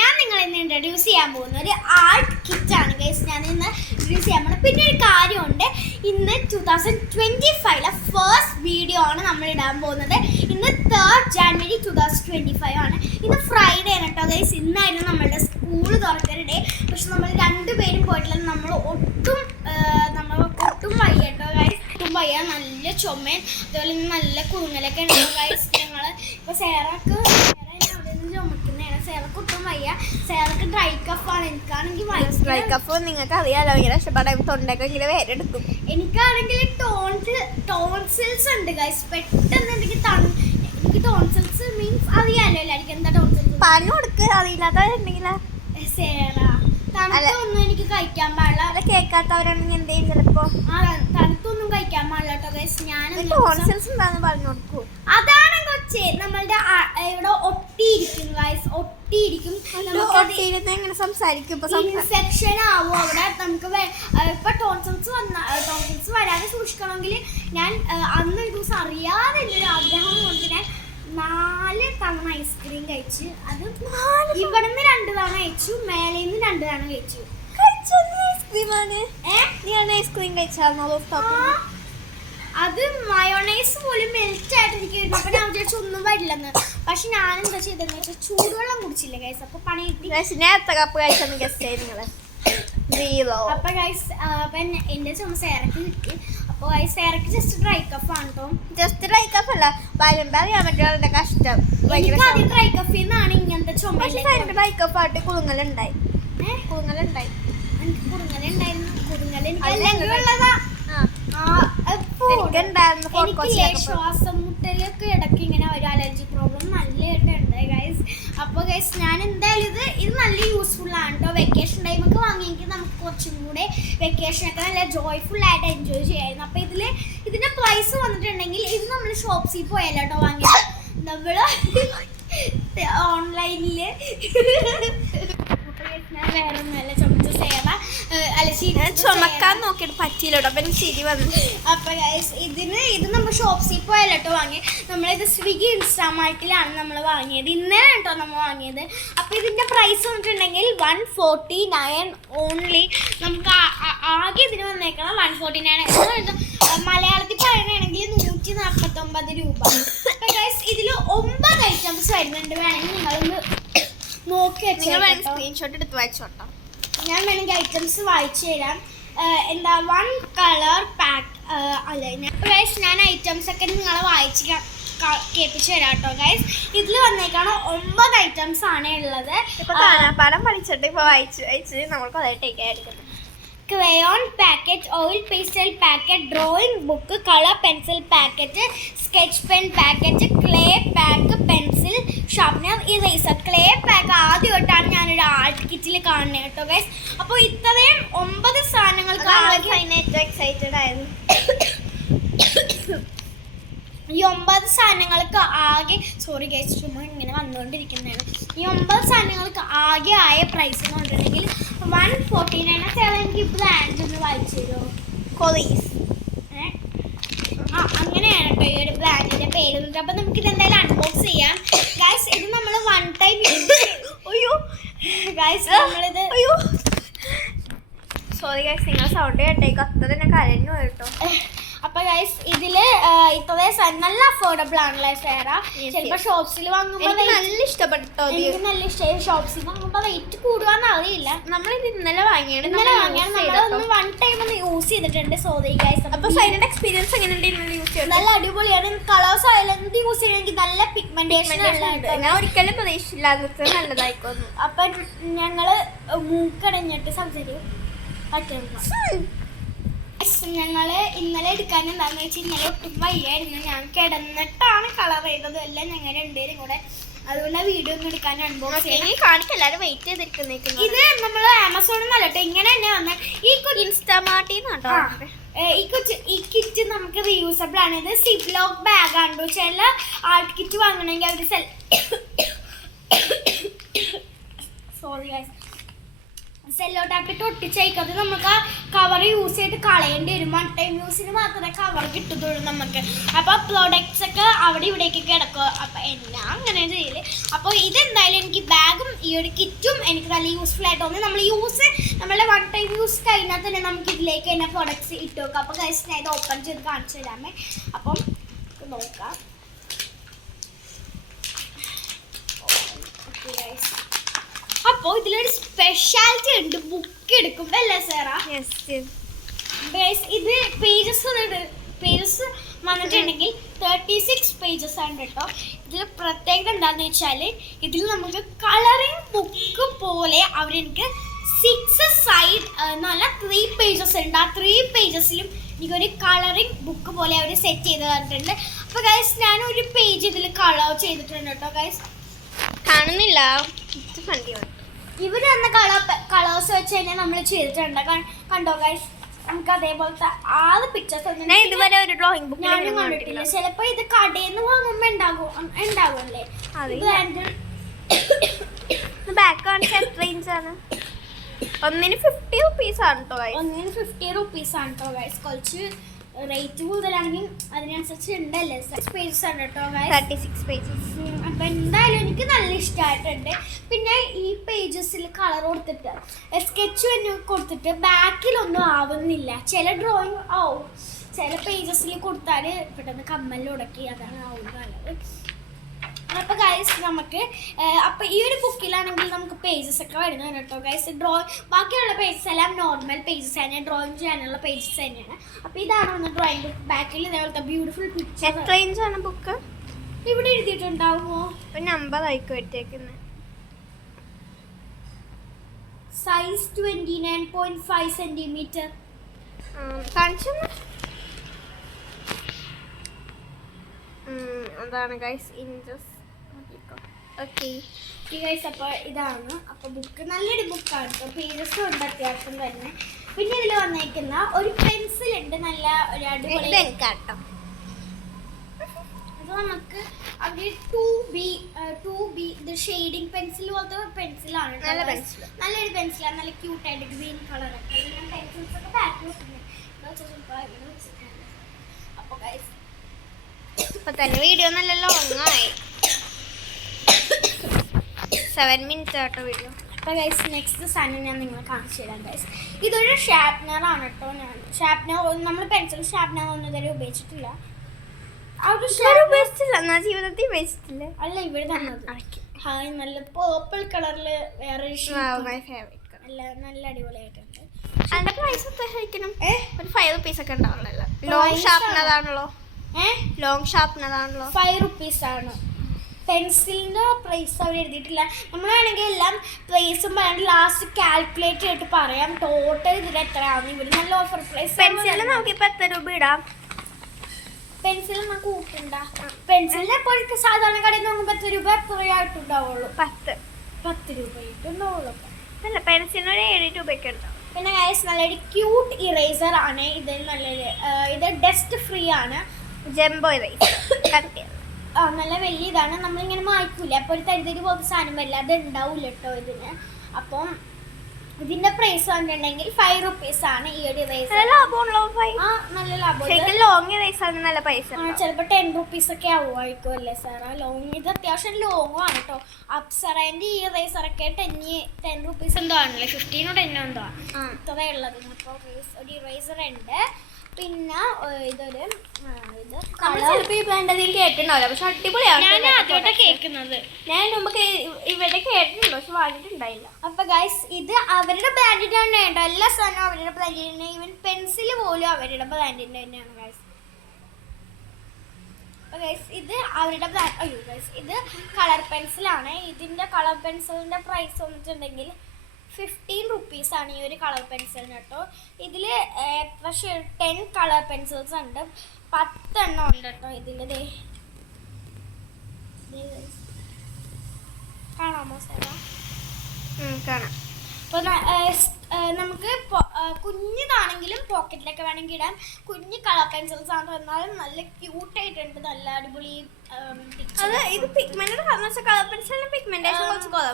ഞാൻ നിങ്ങളെ ഇന്ന് ഇൻട്രൊഡ്യൂസ് ചെയ്യാൻ പോകുന്ന ഒരു ആർട്ട് കിറ്റാണ് ഗൈസ്. ഞാൻ ഇന്ന് ഇൻട്രൊഡ്യൂസ് ചെയ്യാൻ പോകുന്നത്. പിന്നെ ഒരു കാര്യമുണ്ട്, ഇന്ന് 2025 ഫസ്റ്റ് വീഡിയോ ആണ് നമ്മൾ ഇടാൻ പോകുന്നത്. ഇന്ന് 3rd January 2025 ആണ്. ഇന്ന് ഫ്രൈഡേ ആണ് കേട്ടോ ഗൈസ്. ഇന്നായിരുന്നു നമ്മളുടെ സ്കൂൾ തുറക്കുന്ന ഡേ. പക്ഷെ നമ്മൾ രണ്ടുപേരും പോയിട്ടില്ല. നമ്മൾ ഒട്ടും വയ്യ കേട്ടോ ഗൈസ്. ഒട്ടും വയ്യ, നല്ല ചുമയും അതുപോലെ ഇന്ന് നല്ല കുറുങ്ങലൊക്കെ ഉണ്ട് ഗൈസ്. ഞങ്ങൾ ഇപ്പോൾ സേറക്ക് ചുമക്കുന്നതാണ്. സേറക്ക് ഒട്ടും വയ്യ. സേറക്ക് ഡ്രൈ കഫാണ്. എനിക്കാണെങ്കിൽ ഡ്രൈ കഫ് നിങ്ങൾക്ക് അറിയാലോ, ഇങ്ങനെ ഇഷ്ടപ്പെടാൻ തൊണ്ടൊക്കെ ഇങ്ങനെ വേരെടുക്കും. എനിക്കാണെങ്കിൽ ടോൺസിൽസ് ഉണ്ട് ഗൈസ്. പെട്ടെന്ന് എനിക്ക് ടോൺസിൽസ് മീൻസ് അറിയാലോ എല്ലാവർക്കും എന്താ ടോൺസിൽസ്. പറഞ്ഞു കൊടുക്കുക അറിയില്ലാത്തവരുണ്ടെങ്കിൽ. സേറ തണുത്തൊന്നും എനിക്ക് കഴിക്കാൻ പാടില്ല. അത് കേൾക്കാത്തവരാണെങ്കിൽ എന്തെയും ചിലപ്പോ തണുത്തൊന്നും കഴിക്കാൻ പാടില്ല കേട്ടോ ഗൈസ്. ഞാൻ ടോൺസിൽസ് എന്താന്ന് പറഞ്ഞു കൊടുക്കൂ. അതാണ് കൊച്ചേ നമ്മളുടെ ഇവിടെ ഒട്ടിയിരിക്കും ഗൈസ്. ഒട്ടിയിരിക്കും. ഇങ്ങനെ സംസാരിക്കും. ഇൻഫെക്ഷൻ ആവും അവിടെ. നമുക്ക് ഇപ്പൊ ടോൺസിൽസ് വരാതെ സൂക്ഷിക്കണമെങ്കിൽ ഞാൻ അന്ന് ഒരു ദിവസം അറിയാതെ ഒരു ആഗ്രഹം കൊണ്ട് ഞാൻ 4 തവണ ഐസ്ക്രീം കഴിച്ചു. അത് ഇവിടെ നിന്ന് 2 തവണ കഴിച്ചു, മേലയിൽ നിന്ന് 2 തവണ കഴിച്ചു. ഐസ്ക്രീം കഴിച്ചായിരുന്നോ? അത് മയോണൈസ് പോലും മെൽറ്റ് ആയിട്ട് എനിക്ക് കിട്ടും. അപ്പൊ ഞാൻ വിചാരിച്ചു ഒന്നും വരില്ലെന്ന്. പക്ഷെ ഞാൻ എന്താ ചെയ്തെന്ന് വെച്ചാൽ ചൂടുവെള്ളം കുടിച്ചില്ല ഗൈസ്. അപ്പൊ പണി കിട്ടി. നേരത്തെ കപ്പ് കഴിച്ചൊന്ന് ഗസ്റ്റ് ആയി നിങ്ങള്. അപ്പൊ ഗൈസ് എന്റെ ചുമ സേറക്ക് കിട്ടി. അപ്പൊ ഗൈസ് സേറക്ക് ജസ്റ്റ് ഡ്രൈ കഫ് ആണ് കേട്ടോ. ജസ്റ്റ് ഡ്രൈ കഫ് അല്ല, വരുമ്പോ അറിയാൻ പറ്റുള്ള കഷ്ടം. ഡ്രൈ കഫിൽ നിന്നാണ് ഇങ്ങനത്തെ ചുമ. ഡ്രൈ കഫ് ആയിട്ട് കുളുങ്ങലുണ്ടായി. ശ്വാസം മുട്ടലൊക്കെ ഇടയ്ക്ക് ഇങ്ങനെ ഒരു അലർജി പ്രോബ്ലം നല്ലതായിട്ടുണ്ട് ഗൈസ്. അപ്പോൾ ഗൈസ് ഞാൻ എന്തായാലും ഇത് നല്ല യൂസ്ഫുൾ ആണ് കേട്ടോ. വെക്കേഷൻ ടൈമൊക്കെ വാങ്ങിയെങ്കിൽ നമുക്ക് കുറച്ചും കൂടെ വെക്കേഷനൊക്കെ നല്ല ജോയ്ഫുൾ ആയിട്ട് എൻജോയ് ചെയ്യായിരുന്നു. അപ്പോൾ ഇതിന്റെ പ്രൈസ് വന്നിട്ടുണ്ടെങ്കിൽ ഇത് നമ്മൾ ഷോപ്സിൽ പോയല്ലോ കേട്ടോ വാങ്ങിയത്. നമ്മള് ഓൺലൈനില് വേറെ നല്ല ചുമച്ച സേവ ചുമക്കാൻ നോക്കിയിട്ട് പറ്റിയില്ലോ. അപ്പം ശരി വന്നു. അപ്പൊ ഇത് നമ്മൾ ഷോപ്സിൽ പോയല്ലോ കേട്ടോ വാങ്ങിയത്. നമ്മളിത് സ്വിഗ്ഗി ഇൻസ്റ്റാമാർട്ടിലാണ് നമ്മൾ വാങ്ങിയത്. ഇന്നലെ കേട്ടോ നമ്മൾ വാങ്ങിയത്. അപ്പൊ ഇതിന്റെ പ്രൈസ് വന്നിട്ടുണ്ടെങ്കിൽ 149 ഓൺലി. നമുക്ക് ആകെ ഇതിന് വന്നേക്കണം 149. മലയാളത്തിൽ പറയണമെങ്കിൽ 149 രൂപ. അപ്പൊ ഗൈസ് ഇതിൽ 9 ഐറ്റംസ് വരുന്നുണ്ട്. വേണമെങ്കിൽ നിങ്ങളൊന്ന് നോക്കി വെച്ചാൽ സ്ക്രീൻഷോട്ട് എടുത്ത് വായിച്ചോട്ടോ. ഞാൻ വേണമെങ്കിൽ ഐറ്റംസ് വായിച്ചു തരാം. എന്താ 1 കളർ പാക്ക് അല്ല ഗൈസ്. ഞാൻ ഐറ്റംസ് ഒക്കെ നിങ്ങളെ വായിച്ച് കേൾപ്പിച്ചു തരാം കേട്ടോ ഗൈസ്. ഇതിൽ വന്നേക്കാണ് 9 ഐറ്റംസ് ആണ് ഉള്ളത്. പടം പഠിച്ചിട്ട് ഇപ്പൊ വായിച്ച് നമ്മൾക്ക് അതായിട്ട് എടുക്കുന്നത്. Crayon packet, oil pastel packet, drawing book, colour pencil packet, sketch pen packet, clay pack, pencil sharpener, eraser. Clay pack ആദ്യമായിട്ടാണ് ഞാനൊരു ആർട്ട് കിറ്റിൽ കാണുന്നത് കേട്ടോ ഗൈസ്. അപ്പോൾ ഇത്രയും 9 സാധനങ്ങൾക്ക് എക്സൈറ്റഡ് ആയിരുന്നു. ഈ 9 സാധനങ്ങൾക്ക് ആകെ സോറി ഗൈസ് ചുമ്മാ ഇങ്ങനെ വന്നുകൊണ്ടിരിക്കുന്നതാണ്. ഈ 9 സാധനങ്ങൾക്ക് ആകെ ആയ പ്രൈസ് എന്ന് പറഞ്ഞിട്ടുണ്ടെങ്കിൽ 149. എനിക്ക് ബ്രാൻഡ് ഒന്ന് വായിച്ചു തരുമോ? കൊളീസ്. അങ്ങനെയാണ് കേട്ടോ ഈ ഒരു ബ്രാൻഡിന്റെ പേര്. അപ്പൊ നമുക്ക് ഇത് എന്തായാലും അൺബോക്സ് ചെയ്യാം ഗൈസ്. ഇത് നമ്മൾ 1 ടൈം ഗൈസ് നമ്മളിത് സോറി ഗൈസ്, നിങ്ങൾ സൗണ്ട് കേട്ടേക്കും. അത്ര തന്നെ കരഞ്ഞു കേട്ടോ. അപ്പൊ ഗൈസ് ഇതില് ഇത്രയും നല്ല അഫോർഡബിൾ ആണല്ലേ സേറ. ചിലപ്പോ ഷോപ്സിൽ വാങ്ങുമ്പോൾ നല്ല ഇഷ്ടപ്പെട്ടോ. എനിക്ക് നല്ല ഇഷ്ടമായി. ഷോപ്സിൽ വാങ്ങുമ്പോ റേറ്റ് കൂടുവാന്ന് അറിയില്ല. നമ്മളിത് ഇന്നലെ വാങ്ങിയാണ്. നമ്മളൊന്ന് 1 ടൈം ഒന്ന് യൂസ് ചെയ്തിട്ടുണ്ട്. Sorry guys. അപ്പൊ സൈഡിന്റെ എക്സ്പീരിയൻസ് എങ്ങനെയുണ്ട്? യൂസ് ചെയ്ത് നല്ല അടിപൊളിയാണ്. കളേഴ്സ് ആയാലും എന്ത് യൂസ് ചെയ്യണമെങ്കിൽ നല്ല പിഗ്മെന്റേഷൻ. ഞാൻ ഒരിക്കലും പ്രതീക്ഷിച്ചില്ല നല്ലതായിക്കോന്നു. അപ്പൊ ഞങ്ങള് മൂക്കടഞ്ഞിട്ട് സംസാരിക്കും. ഞങ്ങള് ഇന്നലെ എടുക്കാൻ എന്താന്ന് വെച്ചാൽ ഇന്നലെ ഒട്ടും വയ്യായിരുന്നു. ഞാൻ കിടന്നിട്ടാണ് കളർ ചെയ്തത് എല്ലാം ഞങ്ങൾ രണ്ടുപേരും കൂടെ. അതുകൊണ്ട് വീഡിയോ ഒന്നും എടുക്കാൻ അൺബോക്സ് കാണിക്കും. എല്ലാവരും വെയിറ്റ് ചെയ്തിരിക്കുന്നേക്കും. ഇത് നമ്മൾ ആമസോണിൽ നിന്നല്ലോ ഇങ്ങനെ തന്നെ വന്ന ഈ ഇൻസ്റ്റാമാർട്ടിന്ന് ഈ കിറ്റ് നമുക്ക് റീയൂസബിൾ ആണ്. ഇത് സിപ്ലോക്ക് ബാഗ് ആണ്. ചില ആർട്ട് കിറ്റ് വാങ്ങണമെങ്കിൽ അവർ സോറി ഗൈസ് സെല്ലോ ടാപ്പിട്ട് ഒട്ടിച്ചേക്കത് നമുക്ക് ആ കവർ യൂസ് ചെയ്ത് കളയേണ്ടി വരും. 1 ടൈം യൂസിന് മാത്രമേ കവർ കിട്ടത്തുള്ളൂ നമുക്ക്. അപ്പോൾ പ്രോഡക്റ്റ്സ് ഒക്കെ അവിടെ ഇവിടേക്ക് കിടക്കുക. അപ്പോൾ എല്ലാം അങ്ങനെ ചെയ്യല്. അപ്പോൾ ഇതെന്തായാലും എനിക്ക് ബാഗും ഈ ഒരു കിറ്റും എനിക്ക് നല്ല യൂസ്ഫുൾ ആയിട്ട് തോന്നി. നമ്മളെ വൺ ടൈം യൂസ് കഴിഞ്ഞാൽ തന്നെ നമുക്ക് ഇതിലേക്ക് തന്നെ പ്രൊഡക്ട്സ് ഇട്ട് വെക്കാം. അപ്പോൾ ഗൈസ് ഞാൻ ഇത് ഓപ്പൺ ചെയ്ത് കാണിച്ചു തരാമേ. അപ്പം നോക്കാം. അപ്പോൾ ഇതിലൊരു സ്പെഷ്യാലിറ്റി ഉണ്ട്, ബുക്ക് എടുക്കുമ്പോൾ അല്ലേ സാറാ? ഗൈസ് ഇത് പേജസ് വന്നിട്ടുണ്ടെങ്കിൽ 36 പേജസ് ആണ് കേട്ടോ. ഇതിൽ പ്രത്യേകത എന്താണെന്ന് വെച്ചാൽ ഇതിൽ നമുക്ക് കളറിങ് ബുക്ക് പോലെ അവരെനിക്ക് 6 സൈഡ് എന്നല്ല 3 പേജസ് ഉണ്ട്. ആ 3 പേജസിലും എനിക്കൊരു കളറിങ് ബുക്ക് പോലെ അവർ സെറ്റ് ചെയ്ത് തന്നിട്ടുണ്ട്. അപ്പോൾ ഗൈസ് ഞാനൊരു പേജ് ഇതിൽ കളർ ചെയ്തിട്ടുണ്ട് കേട്ടോ ഗൈസ്. കാണുന്നില്ല, ഇവർ തന്ന കളേഴ്സ് വെച്ച് തന്നെ നമ്മൾ ചെയ്തിട്ടുണ്ട്. കണ്ടോ ഗൈസ്? നമുക്ക് അതേപോലത്തെ 6 പിക്ചേഴ്സ് ഇതുവരെ ഒരു ഡ്രോയിങ് ബുക്ക് ഞാനും കണ്ടിട്ടില്ല. ചിലപ്പോ ഇത് കടയിൽ നിന്ന് വാങ്ങുമ്പോ ഉണ്ടാകുമല്ലേ. ബാക്ക് കാണിച്ച എത്ര ഇഞ്ചാണ്? ഒന്നിന് 50 റുപ്പീസ് ആണ് കേട്ടോ. ഒന്നിന് 50 റുപ്പീസ് ആണ് കേട്ടോ ഗൈസ്. കുറച്ച് റേറ്റ് കൂടുതലാണെങ്കിൽ അതിനനുസരിച്ച് ഉണ്ടല്ലേ. 6 പേജസ് ആണ് കേട്ടോ ഗൈസ്. 36 പേജസ്. അപ്പം എന്തായാലും എനിക്ക് നല്ല ഇഷ്ടമായിട്ടുണ്ട്. പിന്നെ ഈ പേജസിൽ കളർ കൊടുത്തിട്ട് സ്കെച്ച് തന്നെ കൊടുത്തിട്ട് ബാക്കിലൊന്നും ആവുന്നില്ല. ചില ഡ്രോയിങ് ആവും, ചില പേജസിൽ കൊടുത്താൽ പെട്ടെന്ന് കമ്മലിലുടക്കി അതാണ് ആവുന്നത്. അപ്പോൾ ഗൈസ് നമുക്ക് അപ്പോൾ ഈ ഒരു ബുക്കിലാണെങ്കിൽ നമുക്ക് പേജസ് ഒക്കെ വരുന്നത് കേട്ടോ ഗൈസ്. ബാക്കിയുള്ള പേജസ് എല്ലാം നോർമൽ പേജസ് തന്നെയാണ്, ഡ്രോയിങ് ചെയ്യാനുള്ള പേജസ് തന്നെയാണ്. അപ്പോൾ ഇതാണ് വന്ന് ഡ്രോയിങ് ബുക്ക്. ബാക്കിൽ ഇതേപോലത്തെ ബ്യൂട്ടിഫുൾ പിക്ചർ. എത്ര ഇഞ്ചാണ് ബുക്ക്? ഇവിടെ എഴുതിയിട്ടുണ്ടാവുമോ? ഒരു നമ്പർ ആയിക്കോ എടുത്തേക്കുന്നത്. Size 29.5 centimetre. കാണിച്ചു. അതാണ് ഗൈസ് ഇഞ്ചസ്. ഓക്കെ ഗൈസ്, അപ്പോൾ ഇതാണ്. അപ്പോൾ ബുക്ക് നല്ലൊരു ബുക്കാണ് കേട്ടോ. പേജസും ഉണ്ട് അത്യാവശ്യം തന്നെ. പിന്നെ ഇതിൽ വന്നേക്കുന്ന ഒരു പെൻസിൽ ഉണ്ട്, നല്ല ഒരു അടിപൊളി. അത് നമുക്ക് അവർ 2B ഇത് ഷെയ്ഡിങ് പെൻസിൽ പോലത്തെ പെൻസിലാണ്. നല്ലൊരു പെൻസിലാണ്, നല്ല ക്യൂട്ടായിട്ട് ഗ്രീൻ കളറൊക്കെ. ഞാൻ പെൻസിൽസ് ഒക്കെ ബാക്കിൽ വെക്കുന്നത്. അപ്പോൾ ഗൈസ് ഇപ്പൊ തന്നെ വീഡിയോ നല്ല ലോങ് ആയി. 7 മിനിറ്റ് ആട്ടോ വീഡിയോ. അപ്പോൾ ഗൈസ് നെക്സ്റ്റ് സാധനം ഞാൻ നിങ്ങളെ കാണിച്ചു തരാം ഗൈസ്. ഇതൊരു ഷാർപ്നറാണ് കേട്ടോ. നമ്മൾ പെൻസിൽ ഷാർപ്നർ ഒന്നും ഇതുവരെ ഉപയോഗിച്ചിട്ടില്ല. ജീവിതത്തിൽ ഉപയോഗിച്ചിട്ടില്ല. അല്ല, ഇവിടെ തന്നത് നല്ല പേർപ്പിൾ കളറിൽ വേറെ നല്ല അടിപൊളിയായിട്ടുണ്ട്. അതിന്റെ പ്രൈസ് എത്രയായിരിക്കണം? ഒരു 5 റുപ്പീസ് ഒക്കെ ഉണ്ടാവുള്ളൂ. ലോങ് ഷാർപ്നറാണല്ലോ. ലോങ് ഷാർപ്നറാണല്ലോ. 5 റുപ്പീസ് ആണ്. പെൻസിലിൻ്റെ പ്രൈസ് അവർ എഴുതിയിട്ടില്ല. നമ്മളാണെങ്കിൽ എല്ലാം പ്രൈസും പറയാണ്ട് ലാസ്റ്റ് കാൽക്കുലേറ്റ് ചെയ്തിട്ട് പറയാം ടോട്ടൽ ഇതിൽ എത്രയാണ്. ഇവിടെ നല്ല ഓഫർ പ്രൈസ്. പെൻസിലിന് നമുക്കിപ്പോൾ എത്ര രൂപ ഇടാം? പെൻസിൽ നമുക്ക് കൂട്ടണ്ട. പെൻസിലിന് എപ്പോഴേക്കും സാധാരണ കടയിൽ നോക്കുമ്പോൾ 10 രൂപ എത്രയായിട്ടുണ്ടാവുള്ളൂ? 10 രൂപയായിട്ടുണ്ടാവുള്ളൂ. അല്ല, പെൻസിലിന് ഒരു 7 രൂപയ്ക്ക് ഉണ്ടാവും. പിന്നെ ഗൈസ് നല്ലൊരു ക്യൂട്ട് ഇറേസർ ആണ് ഇത്. നല്ലൊരു ഇത് ഡസ്റ്റ് ഫ്രീ ആണ്. Jumbo eraser. നല്ല വലിയ ഇതാണ്. നമ്മളിങ്ങനെ മായ്ക്കൂല, അപ്പോൾ ഒരു തരിതരി പോലത്തെ സാധനം വരില്ല, അത് ഉണ്ടാവില്ല കേട്ടോ ഇതിന്. അപ്പം ഇതിന്റെ പ്രൈസ് പറഞ്ഞിട്ടുണ്ടെങ്കിൽ 5 റുപ്പീസ് ആണ് ഈ ഒരു ഇറേസർ. നല്ല ലാഭം. ലോങ് ഇറേസറിന് നല്ല പൈസ. ചിലപ്പോൾ 10 റുപ്പീസ് ഒക്കെ ആവുമായിരിക്കും അല്ലേ സാറാ? ലോങ് ഇത് അത്യാവശ്യം ലോങ്ങും ആണ് കേട്ടോ. അപ്സറേന്റെ ഈ ഇറേസറൊക്കെ 10 റുപ്പീസ് എന്തോ ആണല്ലേ, 15 10 എന്തോ ഇത്രേ ഉള്ളത്. അപ്പോൾ ഒരു ഇറേസർ ഉണ്ട്. പിന്നെ ഇതൊരു കേട്ടിട്ടുണ്ടാവില്ല, പക്ഷെ അടിപൊളിയാണ്. ഞാൻ ആദ്യമായിട്ടാണ് കേൾക്കുന്നത്. ഞാൻ മുമ്പ് ഇവിടെ കേട്ടിട്ടുണ്ടോ, പക്ഷെ വാങ്ങിയിട്ടുണ്ടായില്ല. അപ്പൊ ഗൈസ് ഇത് അവരുടെ ബ്രാൻഡിന്റെ തന്നെ കേട്ടോ. എല്ലാ സാധനവും അവരുടെ ബ്രാൻഡിന്റെ, ഈവൻ പെൻസിൽ പോലും അവരുടെ ബ്രാൻഡിന്റെ തന്നെയാണ് ഗൈസ്. ഗൈസ് ഇത് അവരുടെ ഗൈസ് ഇത് കളർ പെൻസിലാണ്. ഇതിന്റെ കളർ പെൻസിലിന്റെ പ്രൈസ് വന്നിട്ടുണ്ടെങ്കിൽ 15 റുപ്പീസ് ആണ് ഈ ഒരു കളർ പെൻസിലിന് കേട്ടോ. ഇതിൽ 10 കളർ പെൻസിൽസ് ഉണ്ട്, 10 എണ്ണം ഉണ്ട് കേട്ടോ ഇതിൽ. കാണാമോ സാറാ? കാണാം. അപ്പോൾ നമുക്ക് കുഞ്ഞിതാണെങ്കിലും പോക്കറ്റിലൊക്കെ വേണമെങ്കിൽ ഇടാം. കുഞ്ഞ് കളർ പെൻസിൽസ് ആണ്, എന്നാലും നല്ല ക്യൂട്ടായിട്ടുണ്ട്, നല്ല അടിപൊളി.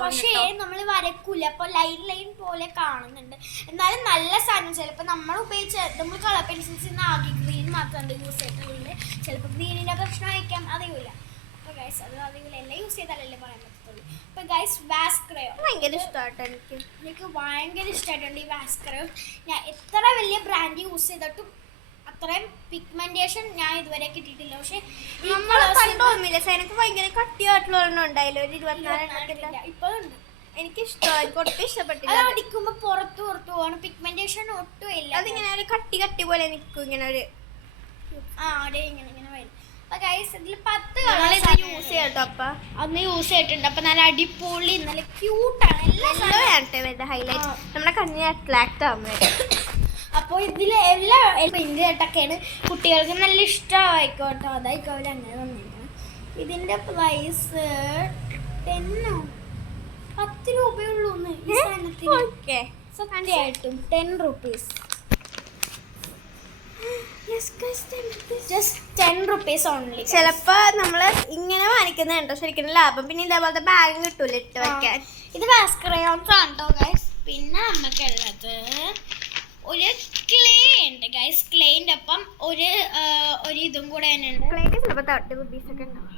പക്ഷേ നമ്മൾ വരക്കൂല, അപ്പോൾ ലൈൻ പോലെ കാണുന്നുണ്ട്. എന്നാലും നല്ല സാധനം. ചിലപ്പോൾ നമ്മൾ കളർ പെൻസിൽസിന് ആകെ ഗ്രീൻ മാത്രമാണ് യൂസ് ചെയ്തിട്ടുള്ളത്. ചിലപ്പോൾ ഗ്രീനിൻ്റെ പ്രശ്നം വയ്ക്കാം, അറിയില്ല. അപ്പോൾ ഗൈസ് അത് അറിയില്ല, എല്ലാം യൂസ് ചെയ്താലല്ലേ പറയാൻ പറ്റും. ഇഷ്ടമുള്ളൂ. അപ്പോൾ ഗൈസ് വാസ്ക്രയോ ഭയങ്കര ഇഷ്ടമാട്ടോ എനിക്ക് ഭയങ്കര ഇഷ്ടമായിട്ടുണ്ട് ഈ വാസ്ക്രയോ. ഞാൻ എത്ര വലിയ ബ്രാൻഡ് യൂസ് ചെയ്തിട്ടും അത്രയും പിഗ്മെന്റേഷൻ ഞാൻ ഇതുവരെ കിട്ടിയിട്ടില്ല. പക്ഷെ നമ്മൾ കണ്ടോന്നില്ല. എനിക്ക് ഭയങ്കര കട്ടിയായിട്ടുള്ള ഒരെണ്ണം ഉണ്ടായില്ല, ഒരു 24 ഇപ്പോഴുണ്ട്. എനിക്ക് ഇഷ്ടമായി, ഒട്ടും ഇഷ്ടപ്പെട്ടില്ല. അത് അടിക്കുമ്പോൾ പുറത്തു പോവാണ്, പിഗ്മെന്റേഷൻ ഒട്ടും ഇല്ല. അതിങ്ങനെ ഒരു കട്ടി പോലെ നിൽക്കും, ഇങ്ങനെ ഒരു അവിടെ ഇങ്ങനെ വരും. അപ്പൊ ഗൈസ് ഇതിൽ 10 യൂസ് ചെയ്യട്ടോ. അപ്പൊ അന്ന് യൂസ് ചെയ്തിട്ടുണ്ട്. അപ്പൊ നല്ല അടിപൊളി നല്ല ക്യൂട്ടാണ് എല്ലാം ഹൈലൈറ്റ് നമ്മുടെ കണ്ണിനെ അട്രാക്ട് ആവുന്നത്. അപ്പോൾ ഇതിൽ എല്ലാ പ്രിന്റ് ആയിട്ടൊക്കെയാണ് കുട്ടികൾക്ക് നല്ല ഇഷ്ടമായിക്കോട്ടോ. അതായിക്കോട്ടെ അങ്ങനെ വന്നിരിക്കണം. ഇതിന്റെ പ്രൈസ് 10 രൂപയുള്ളൂ ഈ സാധനത്തിന്. സത്യമായിട്ടും 10 rupees. Just 10 rupees only. ചിലപ്പോ നമ്മള് ഇങ്ങനെ വാങ്ങിക്കുന്നുണ്ടോ ശരിക്കും ലാഭം. പിന്നെ ഇതേപോലത്തെ ബാഗ് കിട്ടൂല ഇട്ട് വെക്കാൻ. ഇത് വാസ്ക്രയോൺസ് ആണോ ഗൈസ്. പിന്നെ നമുക്കുള്ളത് ഒരു ക്ലേ ഉണ്ട് ഗൈസ്. ക്ലേന്റെ ഒപ്പം ഒരു ഇതും കൂടെ ഉണ്ട്. ക്ലേക്ക് ചിലപ്പോ 30 rupees ഒക്കെ ഉണ്ടാവും.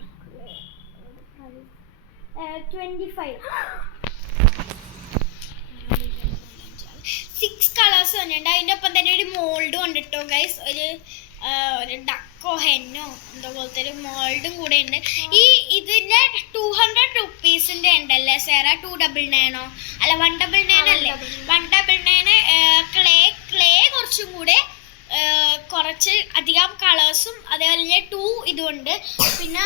25. 6 കളേഴ്സ് വന്നിട്ടുണ്ട്. അതിൻ്റെ ഒപ്പം തന്നെ ഒരു മോൾഡും ഉണ്ട് കേട്ടോ ഗൈസ്. ഒരു ഡക്കോ ഹെന്നോ എന്തോ പോലത്തെ ഒരു മോൾഡും കൂടെ ഉണ്ട്. ഇതിന്റെ 200 rupees-ന്റെ ഉണ്ടല്ലേ സേറ? 299 അല്ല 199 അല്ലേ? 199 ക്ലേ കുറച്ചും കൂടെ കുറച്ച് അധികം കളേഴ്സും അതേപോലെ 2 ഇതുണ്ട്. പിന്നെ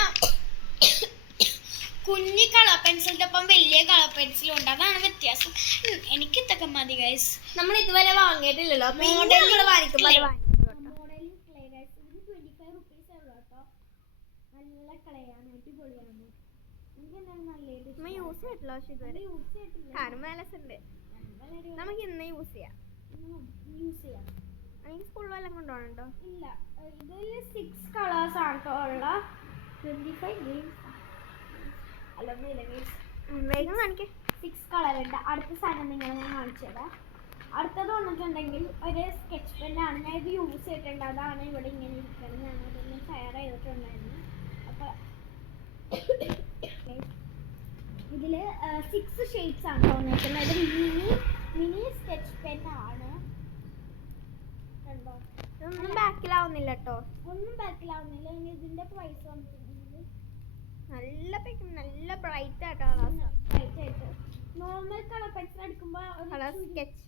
കുഞ്ഞി കളർ പെൻസിലിന്റെ ഒപ്പം വലിയ കളർ പെൻസിലും ഉണ്ട്. അതാണ് വ്യത്യാസം. എനിക്ക് ഇതൊക്കെ മതി ഗൈസ്. നമ്മൾ ഇതുവരെ വാങ്ങിയിട്ടില്ലല്ലോ. നല്ല കളയാണ്, അടിപൊളിയാണ്. യൂസ് ചെയ്തിട്ടില്ല. നമുക്ക് ഇന്ന് യൂസ് ചെയ്യാം. എനിക്ക് സ്കൂളിൽ വല്ലതും കൊണ്ടുപോകണുണ്ടോ? ഇല്ല. ഇതിൽ 6 കളേഴ്സ് ആണ് ഉള്ള 25 ഗെയിംസ്. വേഗം കാണിക്കേ. 6 കളർ ഉണ്ട്. അടുത്ത സാധനം നിങ്ങളെ ഞാൻ കാണിച്ചു തരാം. അടുത്തത് വന്നിട്ടുണ്ടെങ്കിൽ ഒരു സ്കെച്ച് പെന്നാണ്. ഞാൻ ഇത് യൂസ് ചെയ്തിട്ടുണ്ട്. അതാണ് ഇവിടെ ഇങ്ങനെ ഇരിക്കുന്നത്. ഞാൻ അതൊന്ന് ഷെയർ ചെയ്തിട്ടുണ്ടായിരുന്നു. അപ്പോൾ ഇതിൽ 6 ഷെയ്ഡ്സ് ആണ് തോന്നിയിരിക്കുന്നത്. ഇത് മിനി സ്കെച്ച് പെന്നാണ്. കണ്ടോ? ഒന്നും ബാക്കിലാവുന്നില്ല കേട്ടോ. ഒന്നും ബാക്കിലാവുന്നില്ല. ഇതിന്റെ പ്രൈസ് വന്നിട്ടുണ്ടെങ്കിൽ നല്ല ബ്രൈറ്റ് ആയിട്ടാണ്. നോർമൽ കളർ പെൻസിൽ അടിക്കുമ്പോൾ സ്കെച്ച്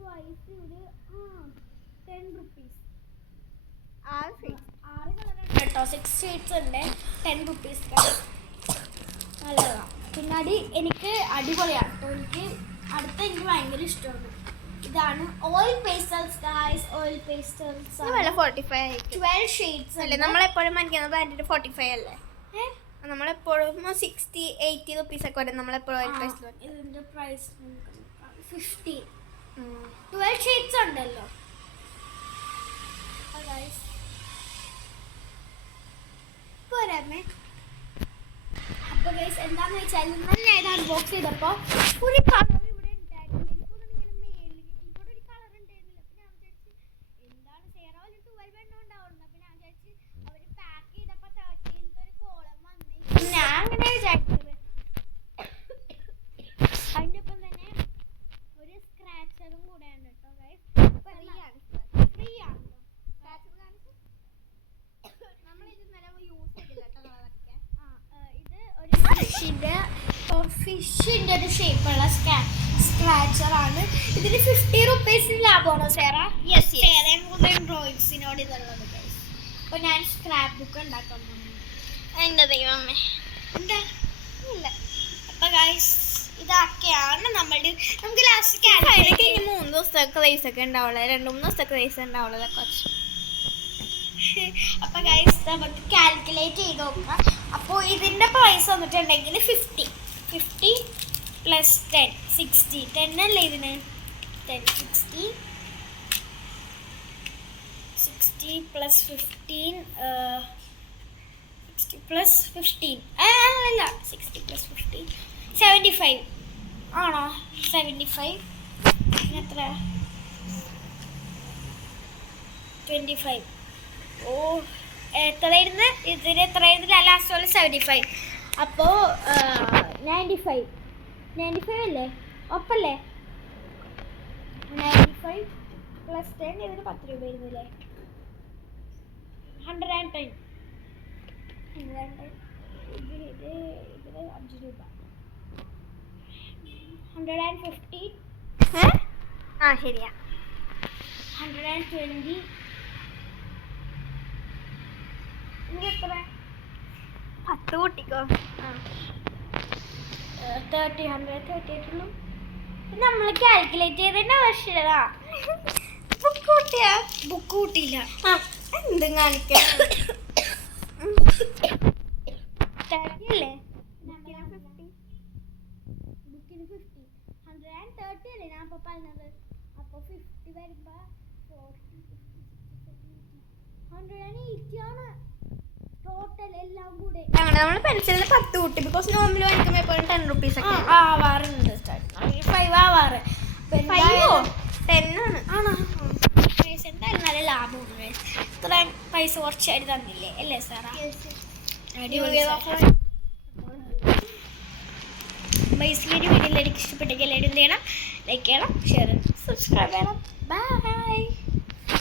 പ്രൈസ് ഒരു 10 rupees. 6 കളർ ഉണ്ട് കേട്ടോ. 6 ഷെയ്ഡ്സ് ഉണ്ട്. 10 rupees. നല്ലതാണ്. പിന്നെ എനിക്ക് അടിപൊളിയാണ് കേട്ടോ. എനിക്ക് ഭയങ്കര ഇഷ്ടമാണ്. ഇതാണ് oil pastels guys. Oil pastels 12 shades അല്ലേ? നമ്മളെപ്പോഴും വാങ്ങിക്കുന്നത് അതിന്റെ 45 അല്ലേ? നമ്മളെപ്പോഴും 60-80 rupees ഒക്കെ വരും. നമ്മളെപ്പോഴും ഇതിന്റെ പ്രൈസ് 50. 12 ഷെയ്ഡ്സ് ഉണ്ടല്ലോ. പോരാമേ. അപ്പൊ ഗൈസ് എന്താന്ന് വെച്ചാൽ ഞാൻ ഇത് അൺബോക്സ് ചെയ്തപ്പോ ഒരു കളർ ഇവിടെ ഉണ്ടായിരുന്നു. എനിക്കൊന്നും ഇങ്ങനെ മേളിൽ ഇവിടെ ഒരു കളർ ഉണ്ടായിരുന്നില്ല. അപ്പൊ ഞാൻ വിചാരിച്ചു എന്താണ് സേറ വല്ല 12 എണ്ണം ഉണ്ടാവുന്നത്. അപ്പൊ ഞാൻ വിചാരിച്ചു അവര് പാക്ക് ചെയ്തപ്പോ 13th ഒരു കോളം വന്നു. ഞാൻ അങ്ങനെ വിചാരിച്ചത്. അതിൻ്റെ ഒപ്പം തന്നെ ഒരു സ്ക്രാച്ചറും കൂടെ ഉണ്ട് കേട്ടോ ഗൈസ്. ഫ്രീ ആണ്. ഫിഷിന്റെ ഒരു ഷേപ്പുള്ള സ്ക്രാച്ചറാണ്. ഇതിന് 50 rupees ലാഭമാണോ സേറ? ഡ്രോയിങ്സിനോട് ഇതുള്ളത് ഗൈസ്. അപ്പൊ ഞാൻ സ്ക്രാപ്പ് ബുക്ക് ഉണ്ടാക്കാൻ പോകുന്നു. എന്താ ദൈവമേ, എന്താ ഇല്ല. അപ്പൊ ഗൈസ് ഇതൊക്കെയാണ് നമ്മളുടെ. നമുക്ക് ലാസ്റ്റ് എനിക്ക് ഇനി 3 ദിവസത്തേക്ക് റൈസ് ഒക്കെ ഉണ്ടാവുള്ളത്, 2-3 ദിവസത്തേക്ക് റൈസ് ഉണ്ടാവുള്ളത് കുറച്ച്. അപ്പൊ ഗൈസ് നമുക്ക് കാൽക്കുലേറ്റ് ചെയ്ത് നോക്കാം. അപ്പോൾ ഇതിന്റെ പ്രൈസ് വന്നിട്ടുണ്ടെങ്കിൽ 50 പ്ലസ് 10 60. 10 അല്ലേ ഇതിന്? 10 60 പ്ലസ് 15 60 പ്ലസ് 15 അല്ല 60 പ്ലസ് 15 75 ആണോ? 75 എത്ര? 25. ഓ എത്രയായിരുന്നു ഇതിന് എത്രയായിരുന്നു ലാസ്റ്റ് പോലെ 75. അപ്പോൾ 95 അല്ലേ ഒപ്പല്ലേ 95 പ്ലസ് 10 ഇതിന് 10 രൂപ ആയിരുന്നില്ലേ 110 ഇതിന് 5 രൂപ 150 ആ ശരിയാ 120 ഇത് എത്ര 10 കൂട്ടിക്കോ 30 138 നമ്മൾ കാൽക്കുലേറ്റ് ചെയ്തതിന്റെ ആവശ്യമില്ല ബുക്ക് കൂട്ടിയില്ല എന്തും കാണിക്കാം 30 അല്ലേ ബുക്കിന് 50 130 അല്ലേ ഞാൻ അപ്പോൾ പറഞ്ഞത് അപ്പോൾ 50 വരുമ്പോൾ 180 ആണ് ടോട്ടൽ എല്ലാം കൂടെ. അങ്ങനെ നമ്മൾ പെൻസിലിന് 10 കൂട്ടി ബിക്കോസ് നോർമൽ വാങ്ങിക്കുമ്പോൾ എപ്പോഴും 10 റുപ്പീസ് ഒക്കെ ആവാറുണ്ട് 5 ആവാറ് 5 10 ആണ് ആണോ എന്തായാലും നല്ല ലാഭമാണ് ഇത്ര പൈസ കുറച്ചായിട്ട് തന്നില്ലേ അല്ലേ സാറാ ബേസിക്കലി ഒരു വീഡിയോ എല്ലാവർക്കും ഇഷ്ടപ്പെട്ടെങ്കിൽ എല്ലാവരും എന്ത് ചെയ്യണം ലൈക്ക് ചെയ്യണം ഷെയർ ചെയ്യണം സബ്സ്ക്രൈബ് ചെയ്യണം ബൈ